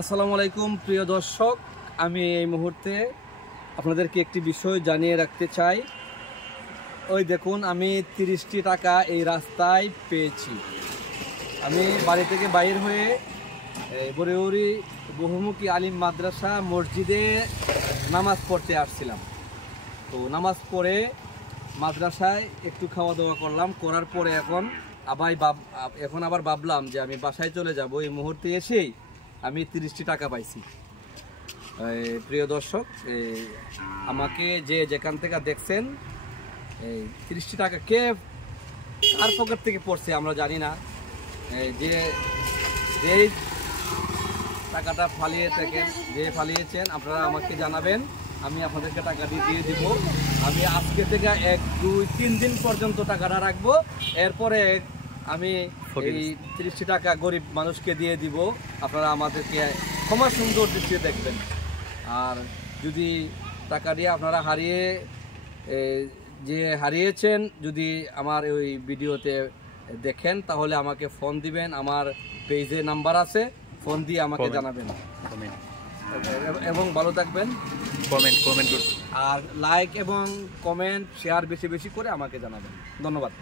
আসসালামু আলাইকুম প্রিয় দর্শক, আমি এই মুহূর্তে আপনাদেরকে একটি বিষয় জানিয়ে রাখতে চাই। ওই দেখুন, আমি 30টি টাকা এই রাস্তায় পেয়েছি। আমি বাড়ি থেকে বাইর হয়ে বরেউরি বহুমুখী আলিম মাদ্রাসা মসজিদে নামাজ পড়তে আসছিলাম। তো নামাজ পড়ে মাদ্রাসায় একটু খাওয়া দাওয়া করলাম, করার পরে এখন আবার ভাবলাম যে আমি বাসায় চলে যাব। এই মুহূর্তে এসেই আমি 30টি টাকা পাইছি। প্রিয় দর্শক, আমাকে যেখান থেকে দেখছেন, এই 30টি টাকা কার পকেট থেকে পড়ছে আমরা জানি না। যে টাকাটা ফালিয়েছেন আপনারা আমাকে জানাবেন, আমি আপনাদেরকে টাকা দিয়ে দিব। আমি আজকে থেকে 1, 2, 3 দিন পর্যন্ত টাকাটা রাখবো। এরপরে আমি এই 30টি টাকা গরিব মানুষকে দিয়ে দিব। আপনারা আমাদেরকে ক্ষমা সুন্দর দৃষ্টিতে দেখবেন। আর যদি টাকা দিয়ে আপনারা হারিয়েছেন, যদি আমার ওই ভিডিওতে দেখেন, তাহলে আমাকে ফোন দিবেন। আমার পেজে নাম্বার আছে, ফোন দিয়ে আমাকে জানাবেন। এবং ভালো থাকবেন। কমেন্ট আর লাইক এবং কমেন্ট শেয়ার বেশি বেশি করে আমাকে জানাবেন। ধন্যবাদ।